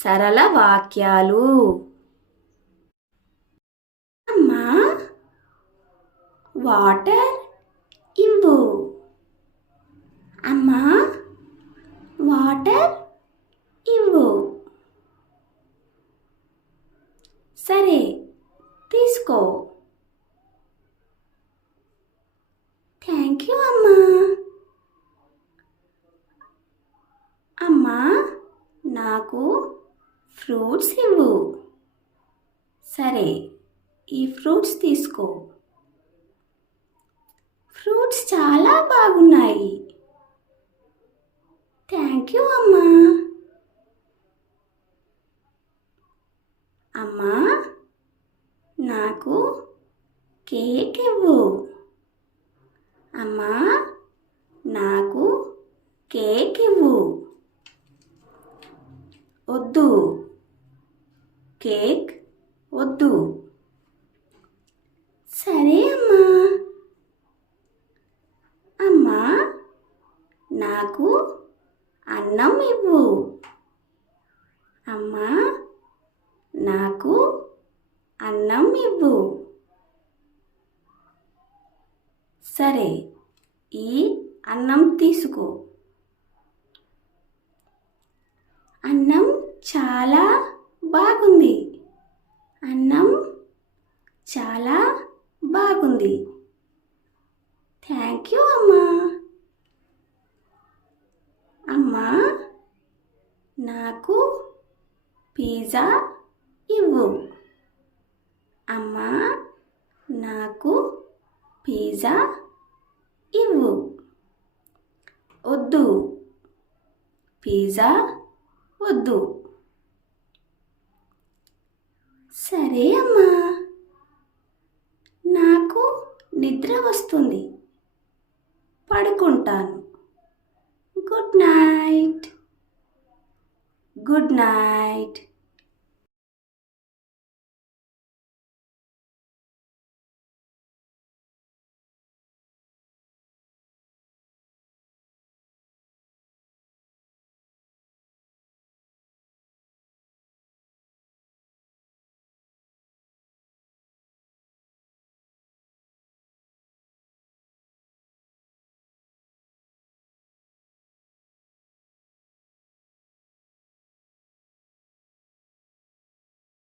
సరళ వాక్యాలు. అమ్మా, వాటర్ ఇవ్వు. అమ్మా, వాటర్ ఇవ్వు. సరే, తీసుకో. థ్యాంక్ యూ అమ్మా. అమ్మా, నాకు ఫ్రూట్స్ ఇవ్వు. సరే, ఈ ఫ్రూట్స్ తీసుకో. ఫ్రూట్స్ చాలా బాగున్నాయి. థ్యాంక్ యూ అమ్మా. అమ్మా, నాకు కేక్ ఇవ్వు. అమ్మా, నాకు కేక్ ఇవ్వు. వద్దు, కేక్ వద్దు. సరే అమ్మా. అమ్మా, నాకు అన్నం ఇవ్వు. అమ్మా, నాకు అన్నం ఇవ్వు. సరే, ఈ అన్నం తీసుకో. అన్నం చాలా బాగుంది. అన్నం చాలా బాగుంది. థ్యాంక్ యూ అమ్మా. అమ్మా, నాకు పిజ్జా ఇవ్వు. అమ్మా, నాకు పిజ్జా ఇవ్వు. వద్దు, పిజ్జా వద్దు. సరే అమ్మా. నాకు నిద్ర వస్తుంది, పడుకుంటాను. Good night. Good night.